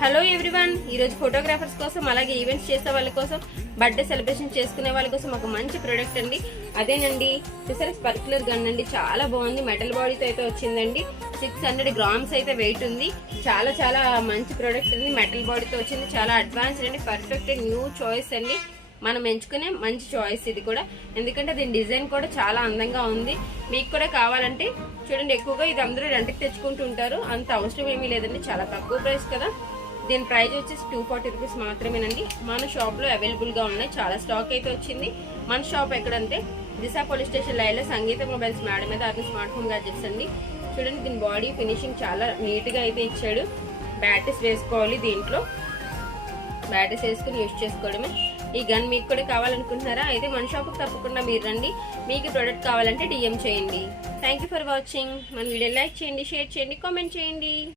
Hello everyone, ఈరోజు photographers కోసం అలాగే ఈవెంట్స్ చేసే వాళ్ళ కోసం బర్త్డే సెలబ్రేషన్ చేసుకునే వాళ్ళ కోసం ఒక మంచి ప్రోడక్ట్ అండి. అదేనండి చూసారా, స్పర్క్యులర్ గన్ అండి. చాలా బాగుంది, మెటల్ బాడీతో అయితే వచ్చిందండి. 600 గ్రామ్స్ అయితే వెయిట్ ఉంది. చాలా చాలా మంచి ప్రోడక్ట్ అండి, మెటల్ బాడీతో వచ్చింది. చాలా అడ్వాన్స్డ్ అండి, పర్ఫెక్ట్ న్యూ చాయిస్ అండి. మనం ఎంచుకునే మంచి చాయిస్ ఇది కూడా, ఎందుకంటే దీని డిజైన్ కూడా చాలా అందంగా ఉంది. మీకు కూడా కావాలంటే చూడండి, ఎక్కువగా ఇది అందరూ రెంట్కి తెచ్చుకుంటూ ఉంటారు, అంత అవసరం ఏమీ లేదండి. చాలా తక్కువ ప్రైస్ కదా. దీని ప్రైస్ వచ్చేసి 240 రూపీస్ మాత్రమేనండి. మన షాప్లో అవైలబుల్గా ఉన్నాయి, చాలా స్టాక్ అయితే వచ్చింది. మన షాప్ ఎక్కడంటే దిశా పోలీస్ స్టేషన్ లైన్లో సంగీత మొబైల్స్ మేడం మీద అది స్మార్ట్ ఫోన్ గ్యాడ్జెట్స్ అండి. చూడండి, దీని బాడీ ఫినిషింగ్ చాలా నీట్గా అయితే ఇచ్చాడు. బ్యాటరీస్ వేసుకోవాలి, దీంట్లో బ్యాటరీస్ వేసుకుని యూజ్ చేసుకోవడమే. ఈ గన్ మీకు కూడా కావాలనుకుంటున్నారా? అయితే మన షాప్కి తప్పకుండా మీరు రండి. మీకు ప్రోడక్ట్ కావాలంటే DM చేయండి. Thank you for watching. మన వీడియో లైక్ చేయండి, షేర్ చేయండి, కామెంట్ చేయండి.